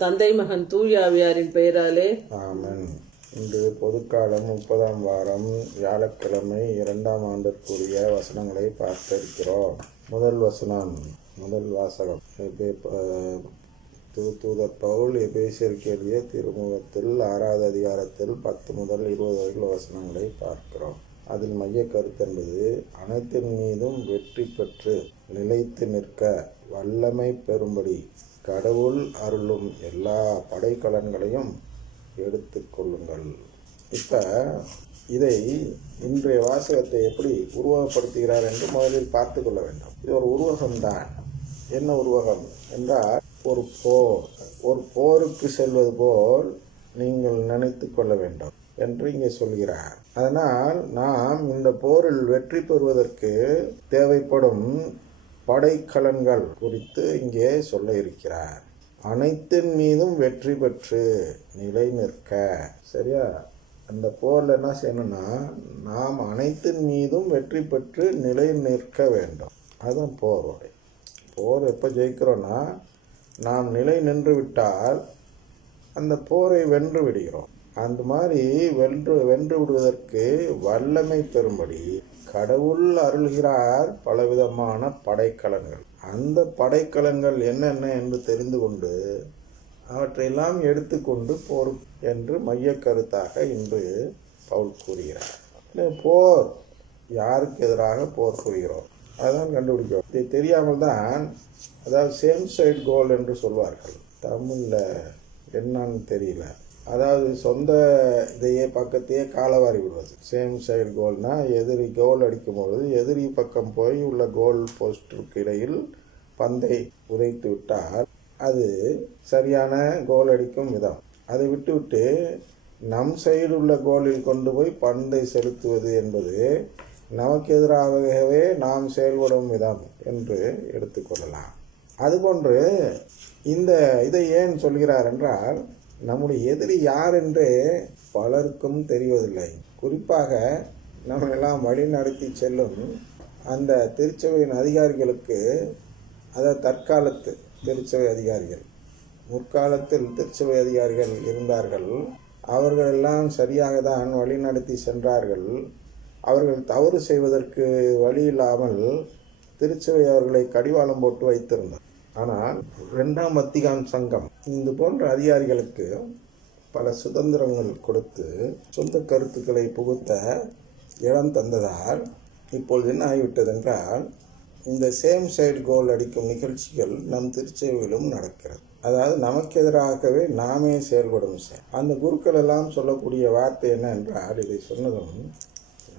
தந்தை மகன் தூய ஆவியாரின் பெயராலே ஆமென். இன்று பொதுக்காலம் 30ஆம் வாரம் வியாழக்கிழமை 2ஆம் ஆண்டிற்குரிய வசனங்களை பார்க்க இருக்கிறோம். முதல் வசனம், முதல் வாசகம் தூதர் பவுல் எபேசியருக்கு எழுதிய திருமுகத்தில் 6வது அதிகாரத்தில் 10 முதல் 20 வரையில் வசனங்களை பார்க்கிறோம். அதில் மைய கருத்து என்பது அனைத்தின் மீதும் வெற்றி பெற்று நிலைத்து நிற்க வல்லமை பெறும்படி கடவுள் அருளும் எல்லா படைக்கலன்களையும் எடுத்து கொள்ளுங்கள். இப்ப இதை இன்றைய வாசகத்தை எப்படி உருவகப்படுத்துகிறார் என்று முதலில் பார்த்து கொள்ள வேண்டும். இது ஒரு உருவகம்தான். என்ன உருவகம் என்றால், ஒரு போருக்கு செல்வது போல் நீங்கள் நினைத்து கொள்ள வேண்டும் என்று இங்கே சொல்கிறார். அதனால் நாம் இந்த போரில் வெற்றி பெறுவதற்கு தேவைப்படும் படைக்கலன்கள் குறித்து இங்கே சொல்ல இருக்கிறார். அனைத்தின் மீதும் வெற்றி பெற்று நிலை நிற்க. சரியா? அந்த போர்ல என்ன செய்யணும்னா, நாம் அனைத்தின் மீதும் வெற்றி பெற்று நிலை நிற்க வேண்டும். அதுதான் போர். எப்போ ஜெயிக்கிறோம்னா, நாம் நிலை நின்று விட்டால் அந்த போரை வென்று விடுகிறோம். அந்த மாதிரி வென்று விடுவதற்கு வல்லமை பெறும்படி கடவுள் அருள்கிறார் பலவிதமான படைக்கலன்கள். அந்த படைக்கலன்கள் என்னென்ன என்று தெரிந்து கொண்டு அவற்றையெல்லாம் எடுத்துக்கொண்டு போர் என்று மைய கருத்தாக இன்று பவுல் கூறுகிறார். போர் யாருக்கு எதிராக போர் புரிகிறோம் அதுதான் கண்டுபிடிக்கிறோம். இது தெரியாமல் தான், அதாவது சேம் சைடு கோல் என்று சொல்வார்கள். தமிழ்ல என்னன்னு தெரியல. அதாவது சொந்த இதையே பக்கத்தையே காலவாரி விடுவது. சேம் சைடு கோல்னா, எதிரி கோல் அடிக்கும் பொழுது எதிரி பக்கம் போய் உள்ள கோல் போஸ்டருக்கு இடையில் பந்தை உதைத்து விட்டால் அது சரியான கோல் அடிக்கும் விதம். அதை விட்டுவிட்டு நம் சைடு உள்ள கோலில் கொண்டு போய் பந்தை செலுத்துவது என்பது நமக்கு எதிராகவே நாம் செயல்படும் விதம் என்று எடுத்துக்கொள்ளலாம். அதுபோன்று இதை ஏன் சொல்கிறார் என்றால், நம்முடைய எதிரி யார் என்று பலருக்கும் தெரிவதில்லை. குறிப்பாக நம்ம எல்லாம் வழி நடத்தி செல்லும் அந்த திருச்சபையின் அதிகாரிகளுக்கு, அதாவது தற்காலத்து திருச்சபை அதிகாரிகள், முற்காலத்தில் திருச்சபை அதிகாரிகள் இருந்தார்கள். அவர்கள் எல்லாம் சரியாக தான் வழி நடத்தி சென்றார்கள். அவர்கள் தவறு செய்வதற்கு வழி இல்லாமல் திருச்சபை அவர்களை கடிவாளம் போட்டு வைத்திருந்தார். ஆனால் 2ஆம் வத்திக்கான் சங்கம் இது போன்ற அதிகாரிகளுக்கு பல சுதந்திரங்கள் கொடுத்து சொந்த கருத்துக்களை புகுத்த இடம் தந்ததால் இப்பொழுது என்ன ஆகிவிட்டது என்றால், இந்த சேம் சைடு கோல் அடிக்கும் நிகழ்ச்சிகள் நம் திருச்சபையிலும் நடக்கிறது. அதாவது நமக்கு எதிராகவே நாமே செயல்படும். அந்த குருக்கள் எல்லாம் சொல்லக்கூடிய வார்த்தை என்ன என்றால், இதை சொன்னதும்,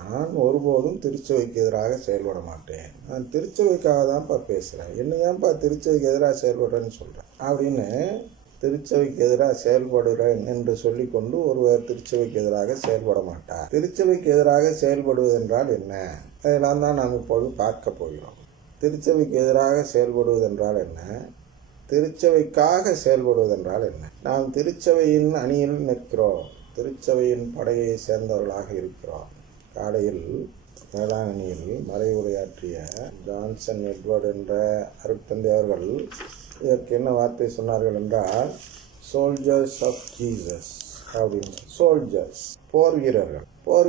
நான் ஒருபோதும் திருச்சபைக்கு எதிராக செயல்பட மாட்டேன், நான் திருச்சபைக்காக தான்ப்பா பேசுகிறேன், என்ன ஏன்ப்பா திருச்சபைக்கு எதிராக செயல்படுறேன்னு சொல்கிறேன் அப்படின்னு திருச்சபைக்கு எதிராக செயல்படுறேன் என்று சொல்லிக்கொண்டு ஒருவர் திருச்சபைக்கு எதிராக செயல்பட மாட்டார். திருச்சபைக்கு எதிராக செயல்படுவது என்றால் என்ன, அதெல்லாம் தான் நாம் இப்போது பார்க்க போகிறோம். திருச்சபைக்கு எதிராக செயல்படுவது என்றால் என்ன, திருச்சபைக்காக செயல்படுவதென்றால் என்ன. நாம் திருச்சபையின் அணியில் நிற்கிறோம், திருச்சபையின் படையை சேர்ந்தவர்களாக இருக்கிறோம். காலையில் வேளாங்கண்ணியில் மறைவுரையாற்றிய ஜான்சன் எட்வர்ட் என்ற அருட்தந்தை அவர்கள் இதற்கு என்ன வார்த்தை சொன்னார்கள் என்றால், சோல்ஜர்ஸ் ஆஃப் ஜீசஸ் அப்படின்னு. சோல்ஜர்ஸ், போர்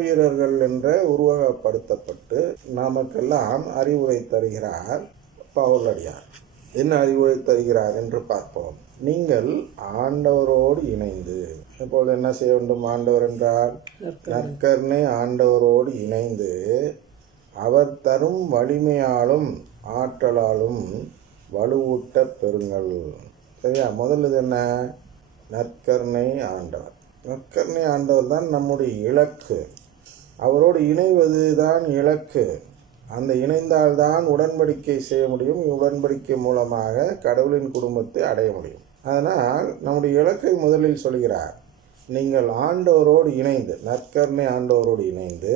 வீரர்கள் என்ற உருவகப்படுத்தப்பட்டு நமக்கெல்லாம் அறிவுரை தருகிறார் பவுலடியார். என்ன அறிவுரை தருகிறார் என்று பார்ப்போம். நீங்கள் ஆண்டவரோடு இணைந்து, இப்போது என்ன செய்ய வேண்டும்? ஆண்டவர் என்றால் நற்கருணை ஆண்டவரோடு இணைந்து அவர் தரும் வலிமையாலும் ஆற்றலாலும் வலுவூட்ட பெறுங்கள். சரியா? முதல்ல என்ன? நற்கருணை ஆண்டவர். நற்கருணை ஆண்டவர் தான் நம்முடைய இலக்கு. அவரோடு இணைவது தான் இலக்கு. அந்த இணைந்தால்தான் உடன்படிக்கை செய்ய முடியும். உடன்படிக்கை மூலமாக கடவுளின் குடும்பத்தை அடைய முடியும். அதனால் நம்முடைய இலக்கை முதலில் சொல்கிறார். நீங்கள் ஆண்டவரோடு இணைந்து, நற்கருணை ஆண்டவரோடு இணைந்து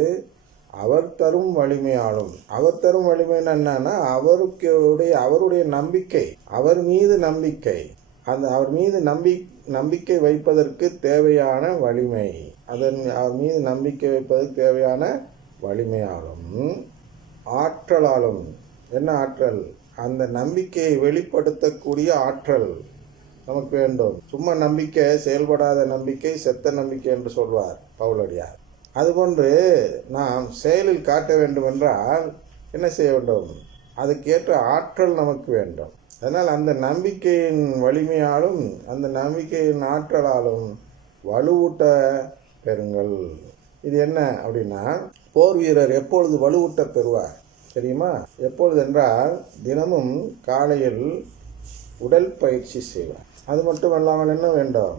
அவர் தரும் வலிமையாலும். அவர் தரும் வலிமை என்னன்னா, அவருடைய நம்பிக்கை, அவர் மீது நம்பிக்கை, அந்த அவர் மீது நம்பிக்கை வைப்பதற்கு தேவையான வலிமை, அவர் மீது நம்பிக்கை வைப்பதற்கு தேவையான வலிமையாலும் ஆற்றலாலும். என்ன ஆற்றல்? அந்த நம்பிக்கையை வெளிப்படுத்தக்கூடிய ஆற்றல், நமக்கு வேண்டும். சும்மா நம்பிக்கை, செயல்படாத நம்பிக்கை செத்த நம்பிக்கை என்று சொல்வார் பவுலடியார். அதுபோன்று நாம் செயலில் காட்ட வேண்டும் என்றால் என்ன செய்ய வேண்டும்? அதுக்கேற்ற ஆற்றல் நமக்கு வேண்டும். அதனால் அந்த நம்பிக்கையின் வலிமையாலும் அந்த நம்பிக்கையின் ஆற்றலாலும் வலுவூட்ட பெறுங்கள். இது என்ன அப்படின்னா, போர் வீரர் எப்பொழுது வலுவூட்ட பெறுவார் தெரியுமா? எப்பொழுது என்றால் தினமும் காலையில் உடல் பயிற்சி செய்வார். அது மட்டும் அல்லாமல் என்ன வேண்டும்?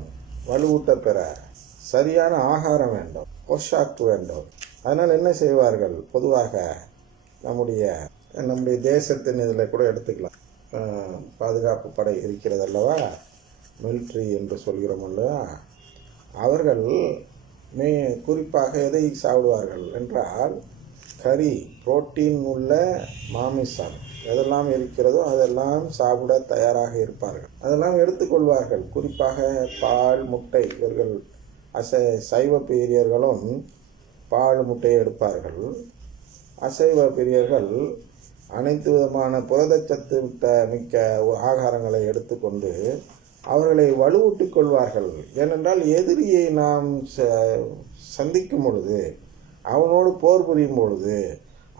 வலுவூட்ட பெற சரியான ஆகாரம் வேண்டும், போஷாக்கு வேண்டும். அதனால் என்ன செய்வார்கள்? பொதுவாக நம்முடைய தேசத்தின் இதில் கூட எடுத்துக்கலாம், பாதுகாப்பு படை இருக்கிறது அல்லவா, மிலிட்ரி என்று சொல்கிறோம் அல்லவா, அவர்கள் குறிப்பாக எதை சாப்பிடுவார்கள் என்றால் கறி, புரோட்டீன் உள்ள மாமிசம் எதெல்லாம் இருக்கிறதோ அதெல்லாம் சாப்பிட தயாராக இருப்பார்கள். அதெல்லாம் எடுத்துக்கொள்வார்கள். குறிப்பாக பால், முட்டை. இவர்கள் சைவ பிரியர்களும் பால், முட்டையை எடுப்பார்கள். அசைவ பிரியர்கள் அனைத்து விதமான புரதச்சத்து மிக்க ஆகாரங்களை எடுத்துக்கொண்டு அவர்களை வலுவூட்டிக் கொள்வார்கள். ஏனென்றால் எதிரியை நாம் சந்திக்கும் பொழுது, அவனோடு போர் புரியும் பொழுது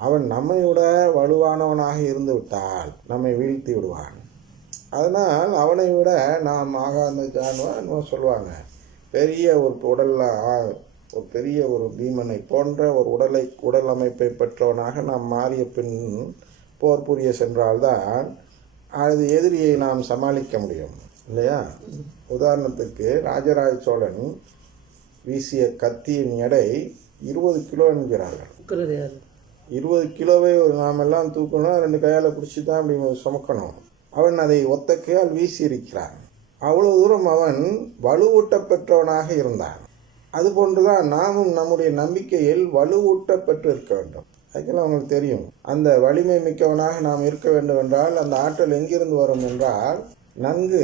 அவன் நம்மை விட வலுவானவனாக இருந்து விட்டால் நம்மை வீழ்த்தி விடுவான். அதனால் அவனை விட நாம் சொல்லுவாங்க, பெரிய ஒரு ஒரு பெரிய ஒரு பீமனை போன்ற ஒரு உடல் அமைப்பை பெற்றவனாக நாம் மாறிய பின் போர் புரிய சென்றால்தான் அது எதிரியை நாம் சமாளிக்க முடியும் இல்லையா? உதாரணத்துக்கு ராஜராஜ சோழன் வீசிய கத்தியின் எடை 20 கிலோ என்கிறார்கள். 20 கிலோவை நாம் எல்லாம் தூக்கணும், 2 கையால் பிடிச்சி தான் அப்படி சுமக்கணும். அவன் அதை ஒத்த கையால் வீசி இருக்கிறான். அவ்வளவு தூரம் அவன் வலுவூட்ட பெற்றவனாக இருந்தான். அதுபோன்றுதான் நாமும் நம்முடைய நம்பிக்கையில் வலுவூட்ட பெற்று இருக்க வேண்டும். அதுக்கெல்லாம் அவங்களுக்கு தெரியும். அந்த வலிமை மிக்கவனாக நாம் இருக்க வேண்டும் என்றால் அந்த ஆற்றல் எங்கிருந்து வரும் என்றால், நன்கு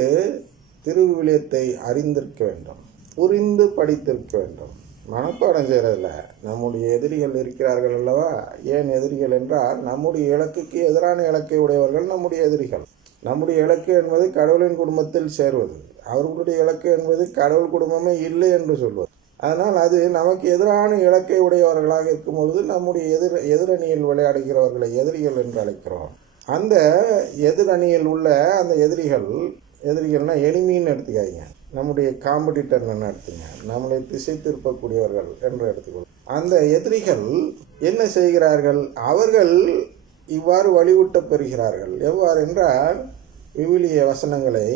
திருவிவிலியத்தை அறிந்திருக்க வேண்டும், புரிந்து படித்திருக்க வேண்டும். மனப்பாடம் செய்யறதில்ல. நம்முடைய எதிரிகள் இருக்கிறார்கள் அல்லவா? ஏன் எதிரிகள் என்றால், நம்முடைய இலக்குக்கு எதிரான இலக்கை உடையவர்கள் நம்முடைய எதிரிகள். நம்முடைய இலக்கு என்பது கடவுளின் குடும்பத்தில் சேர்வது, அவர்களுடைய இலக்கு என்பது கடவுள் குடும்பமே இல்லை என்று சொல்வது. அதனால் அது நமக்கு எதிரான இலக்கை உடையவர்களாக இருக்கும் பொழுது நம்முடைய எதிரணியில் விளையாடுகிறவர்களை எதிரிகள் என்று அழைக்கிறோம். அந்த எதிரணியில் உள்ள அந்த எதிரிகள்னா எனிமின்னு எடுத்துக்காதீங்க, நம்முடைய காம்படிட்டர் எடுத்துங்க, நம்மளை திசை திருப்பக்கூடியவர்கள் என்று எடுத்துக்கொள்ளும். அந்த எதிரிகள் என்ன செய்கிறார்கள்? அவர்கள் இவ்வாறு வழிவிட்ட பெறுகிறார்கள். எவ்வாறு என்றால், விவிலிய வசனங்களை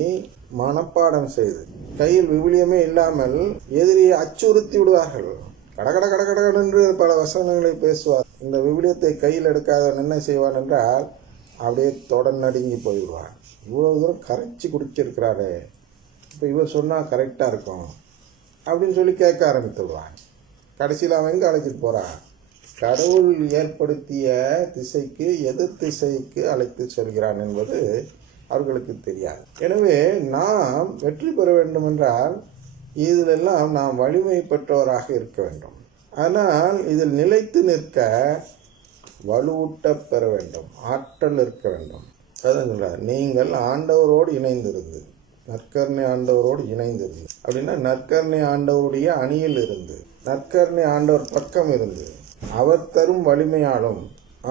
மனப்பாடம் செய்து கையில் விவிலியமே இல்லாமல் எதிரியை அச்சுறுத்தி விடுவார்கள். கடகட என்று பல வசனங்களை பேசுவார். இந்த விவிலியத்தை கையில் எடுக்காதவன் என்ன செய்வான் என்றால், அப்படியே தொடர் நடுங்கி போயிடுவான். இவ்வளவு தூரம் கரைச்சி குடிச்சிருக்கிறாரு, இப்போ இவர் சொன்னால் கரெக்டாக இருக்கும் அப்படின்னு சொல்லி கேட்க ஆரம்பித்துடுவான். கடைசியில் அவன் எங்கே அழைச்சிட்டு போகிறான்? கடவுள் ஏற்படுத்திய திசைக்கு எதிர் திசைக்கு அழைத்து செல்கிறான் என்பது அவர்களுக்கு தெரியாது. எனவே நாம் வெற்றி பெற வேண்டும் என்றால் இதிலெல்லாம் நாம் வலிமை பெற்றவராக இருக்க வேண்டும். ஆனால் இதில் நிலைத்து நிற்க வலுவூட்ட பெற வேண்டும், ஆற்றல் இருக்க வேண்டும். அதான் நீங்கள் ஆண்டவரோடு இணைந்திருந்து, நற்கருணை ஆண்டவரோடு இணைந்திருந்து அப்படின்னா நற்கருணை ஆண்டவருடைய அணியில் இருந்து, நற்கருணை ஆண்டவர் பக்கம் இருந்து, அவர் தரும் வலிமையாலும்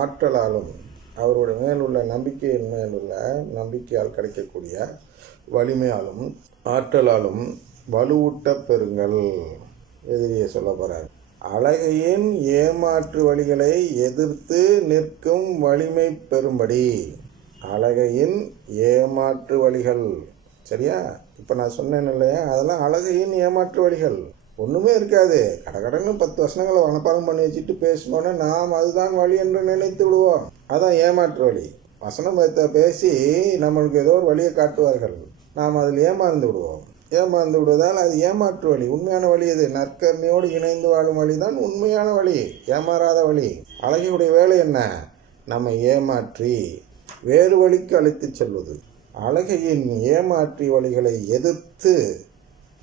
ஆற்றலாலும், அவருடைய மேலுள்ள நம்பிக்கையின் மேலுள்ள நம்பிக்கையால் கிடைக்கக்கூடிய வலிமையாலும் ஆற்றலாலும் வலுவூட்ட பெறுங்கள். எதிரியை சொல்ல போறார். அழகையின் ஏமாற்று வழிகளை எதிர்த்து நிற்கும் வலிமை பெறும்படி. அழகையின் ஏமாற்று வழிகள், சரியா? இப்ப நான் சொன்னேன் இல்லையா, அதெல்லாம் அழகையின் ஏமாற்று வழிகள். ஒண்ணுமே இருக்காது, கடகடன்னு 10 வசனங்களை மனப்பாடம் பண்ணி வச்சுட்டு பேசணும்னா நாம் அதுதான் வழி என்று நினைத்து விடுவோம். அதான் ஏமாற்று வழி. வசனம் பேசி நம்மளுக்கு ஏதோ ஒரு வழியை காட்டுவார்கள், நாம் அதில் ஏமாந்து விடுவோம். ஏமாந்து விடுவதால் அது ஏமாற்று வழி. உண்மையான வழி எது? நற்கருணையோடு இணைந்து வாழும் வழிதான் உண்மையான வழி, ஏமாறாத வழி. அழகியுடைய வேலை என்ன? நம்மை ஏமாற்றி வேறு வழிக்கு அழைத்து செல்வது. அழகையின் ஏமாற்றி வழிகளை எதிர்த்து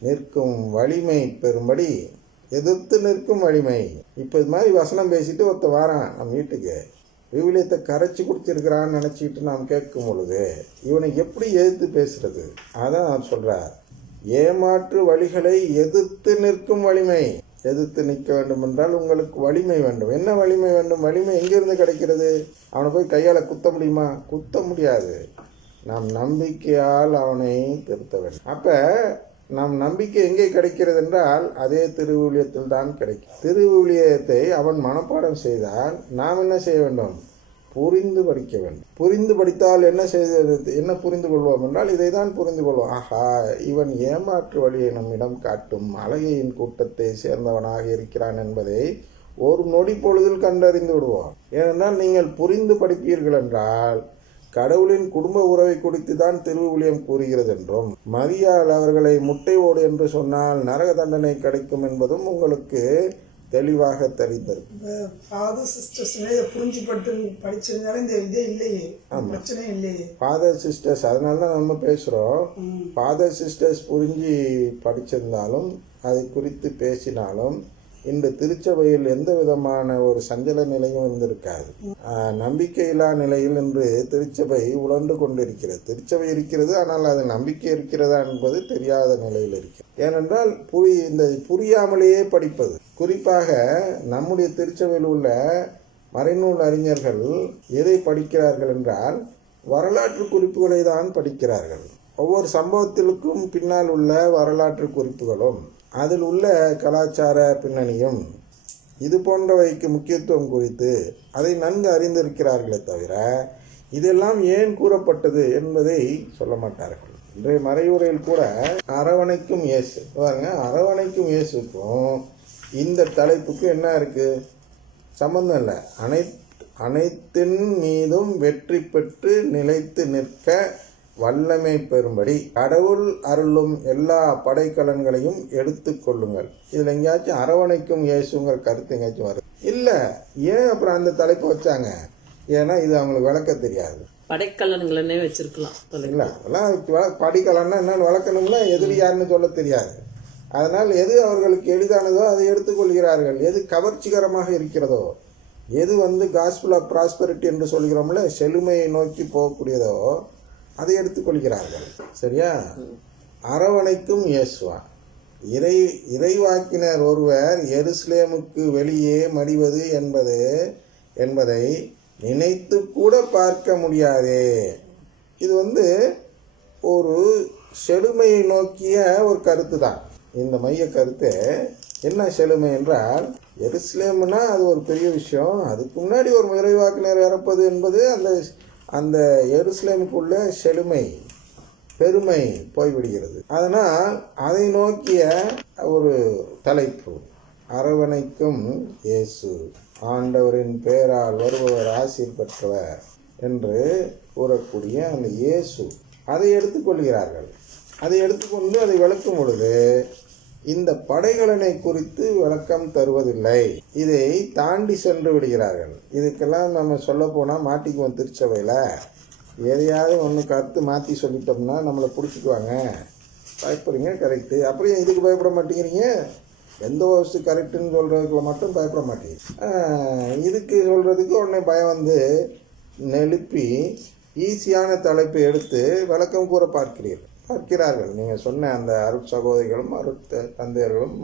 நிற்கும் வலிமை பெறும்படி. எதிர்த்து நிற்கும் வலிமை. இப்போ இது மாதிரி வசனம் பேசிட்டு ஒருத்த வாரான் நம்ம வீட்டுக்கு, விவிலியத்தை கரைச்சி குடிச்சிருக்கிறான்னு நினச்சிக்கிட்டு நாம் கேட்கும் பொழுது இவனை எப்படி எதிர்த்து பேசுறது? அதான் நான் சொல்கிறார், ஏமாற்று வழிகளை எதிர்த்து நிற்கும் வலிமை. எதிர்த்து நிற்க வேண்டும் என்றால் உங்களுக்கு வலிமை வேண்டும். என்ன வலிமை வேண்டும்? வலிமை எங்கிருந்து கிடைக்கிறது? அவனை போய் கையால் குத்த முடியுமா? குத்த முடியாது. நாம் நம்பிக்கையால் அவனை திருத்த வேண்டும். அப்போ நம் நம்பிக்கை எங்கே கிடைக்கிறது என்றால் அதே திருவிவிலியத்தில் தான் கிடைக்கும். திருவிவிலியத்தை அவன் மனப்பாடம் செய்தால் நாம் என்ன செய்ய வேண்டும்? புரிந்து படிக்க வேண்டும். புரிந்து படித்தால் என்ன புரிந்து கொள்வோம் என்றால் இதை தான் புரிந்து கொள்வோம். ஆஹா, இவன் ஏமாற்று வழியை நம்மிடம் காட்டும் அழகையின் கூட்டத்தை சேர்ந்தவனாக இருக்கிறான் என்பதை ஒரு நொடி பொழுதில் கண்டறிந்து விடுவோம். ஏனென்றால் நீங்கள் புரிந்து படிப்பீர்கள் என்றால் கடவுளின் குடும்ப உறவை குறித்து தான் திருவிவிலியம் கூறுகிறது என்றும், மரியாள் அவர்களை முட்டை ஓடு என்று சொன்னால் நரக தண்டனை கிடைக்கும் என்பதும் உங்களுக்கு தெளிவாக தெரிந்திருக்கும். ஃபாதர் சிஸ்டர்ஸ் புரிஞ்சு படிச்சிருந்தாலும் இந்த இதே இல்லையே, பிரச்சனை இல்லையே. ஃபாதர் சிஸ்டர்ஸ், அதனால தான் நம்ம பேசுறோம். ஃபாதர் சிஸ்டர்ஸ் புரிஞ்சு படிச்சிருந்தாலும் அதை குறித்து பேசினாலும் இந்த திருச்சபையில் எந்த விதமான ஒரு சஞ்சல நிலையும் இருந்திருக்காது. நம்பிக்கையில்லா நிலையில் இன்று திருச்சபை உழன்று கொண்டிருக்கிறது. திருச்சபை இருக்கிறது, ஆனால் அது நம்பிக்கை இருக்கிறதா என்பது தெரியாத நிலையில் இருக்கிறது. ஏனென்றால் இந்த புரியாமலேயே படிப்பது. குறிப்பாக நம்முடைய திருச்சபையில் உள்ள மறைநூல் அறிஞர்கள் எதை படிக்கிறார்கள் என்றால் வரலாற்று குறிப்புகளை தான் படிக்கிறார்கள். ஒவ்வொரு சம்பவத்திற்கும் பின்னால் உள்ள வரலாற்று குறிப்புகளும் அதில் உள்ள கலாச்சார பின்னணியும் இது போன்றவைக்கு முக்கியத்துவம் குறித்து அதை நன்கு அறிந்திருக்கிறார்களே தவிர இதெல்லாம் ஏன் கூறப்பட்டது என்பதை சொல்ல மாட்டார்கள். இன்றைய மறைவுரையில் கூட அரவணைக்கும் இயேசு பாருங்க, அரவணைக்கும் இயேசுக்கும் இந்த தலைப்புக்கும் என்ன இருக்கு? சம்பந்தம் இல்லை. அனைத்தின் மீதும் வெற்றி பெற்று நிலைத்து நிற்க வல்லமை பெறும்படி கடவுள் அருளும் எல்லா படைக்கலன்களையும் எடுத்துக் கொள்ளுங்கள். இதுல எங்கேயாச்சும் அரவணைக்கும் இயேசுங்கிற கருத்து எங்கேயாச்சும் வருது? இல்ல. ஏன் அப்புறம் அந்த தலைப்பு வச்சாங்க? ஏன்னா இது அவங்களுக்கு விளக்க தெரியாது. படைக்கலன்களே வச்சிருக்கலாம் இல்ல, அதெல்லாம் படிக்கலன்னா என்னன்னு வளர்க்கணும்னா எதிரி யாருன்னு சொல்ல தெரியாது. அதனால் எது அவர்களுக்கு எளிதானதோ அதை எடுத்துக்கொள்கிறார்கள். எது கவர்ச்சிகரமாக இருக்கிறதோ, எது காஸ்பல் ஆஃப் ப்ராஸ்பெரிட்டி என்று சொல்கிறோம்ல, செழுமையை நோக்கி போகக்கூடியதோ அதை எடுத்துக்கொள்கிறார்கள். சரியா? அரவணைக்கும் இயேசுவா. இறைவாக்கினர் ஒருவர் எருசலேமுக்கு வெளியே மடிவது என்பதை நினைத்து கூட பார்க்க முடியாதே. இது ஒரு செழுமையை நோக்கிய ஒரு கருத்து தான். இந்த மைய கருத்து என்ன செழுமை என்றால், எருசலேம்னா அது ஒரு பெரிய விஷயம். அதுக்கு முன்னாடி ஒரு இறைவாக்கினர் இறப்பது என்பது அந்த எருசலேமுக்குள்ள செழுமை பெருமை போய்விடுகிறது. அதனால் அதை நோக்கிய ஒரு தலைப்பு அரவணைக்கும் இயேசு, ஆண்டவரின் பெயரால் வருபவர் ஆசீர் பெற்றவர் என்று கூறக்கூடிய அந்த இயேசு, அதை எடுத்துக்கொள்கிறார்கள். அதை எடுத்துக்கொண்டு அதை விளக்கும் பொழுது இந்த படைகளனை குறித்து விளக்கம் தருவதில்லை. இதை தாண்டி சென்று விடுகிறார்கள். இதுக்கெல்லாம் நம்ம சொல்ல போனால் மாட்டிக்குவோம். திருச்சபையில் எதையாவது ஒன்று கருத்து மாற்றி சொல்லிட்டோம்னா நம்மளை பிடிச்சிக்குவாங்க. பயப்படுறீங்க, கரெக்டு. அப்புறம் இதுக்கு பயப்பட மாட்டேங்கிறீங்க. எந்த வசதி கரெக்டுன்னு சொல்கிறதுக்குள்ள மட்டும் பயப்பட மாட்டேங்குது. இதுக்கு சொல்கிறதுக்கு உடனே பயம் நெழுப்பி ஈஸியான தலைப்பை எடுத்து விளக்கம் கூற பார்க்கிறார்கள். நீங்கள் சொன்ன அந்த அருட்சகோதரிகளும் தந்தையர்களும்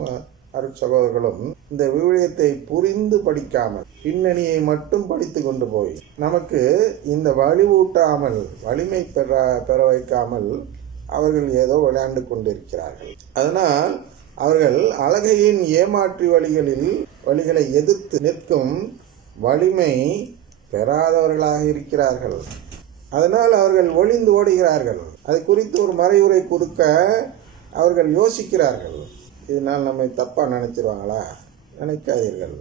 அருட்சகோதரர்களும் இந்த விவிலியத்தை புரிந்து படிக்காமல் பின்னணியை மட்டும் படித்து கொண்டு போய் நமக்கு இந்த வலிவூட்டாமல் வலிமை பெற வைக்காமல் அவர்கள் ஏதோ விளையாண்டு கொண்டிருக்கிறார்கள். அதனால் அவர்கள் அழகையின் ஏமாற்று வழிகளை எதிர்த்து நிற்கும் வலிமை பெறாதவர்களாக இருக்கிறார்கள். அதனால் அவர்கள் ஒளிந்து ஓடுகிறார்கள். அதை குறித்து ஒரு மறைவுரை கொடுக்க அவர்கள் யோசிக்கிறார்கள். இதனால் நம்மை தப்பாக நினைச்சிருவாங்களா? நினைக்காதீர்கள்.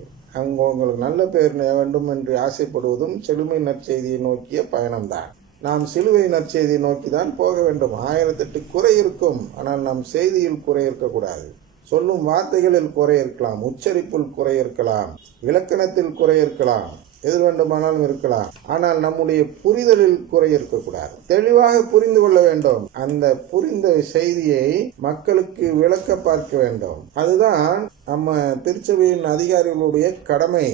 உங்களுக்கு நல்ல பெயர் வேண்டும் என்று ஆசைப்படுவதும் செழுமை நற்செய்தியை நோக்கிய பயணம்தான். நாம் சிலுவை நற்செய்தியை நோக்கி தான் போக வேண்டும். 1008 குறை இருக்கும், ஆனால் நம் செய்தியில் குறை இருக்கக்கூடாது. சொல்லும் வார்த்தைகளில் குறை இருக்கலாம், உச்சரிப்பில் குறை இருக்கலாம், இலக்கணத்தில் குறை இருக்கலாம், எது வேண்டுமானாலும் இருக்கலாம். ஆனால் நம்முடைய புரிதலில் குறை இருக்கக்கூடாது. தெளிவாக புரிந்து கொள்ள வேண்டும். அந்த புரிந்த செய்தியை மக்களுக்கு விளக்க பார்க்க வேண்டும். அதுதான் நம்ம திருச்சபையின் அதிகாரிகளுடைய கடமை.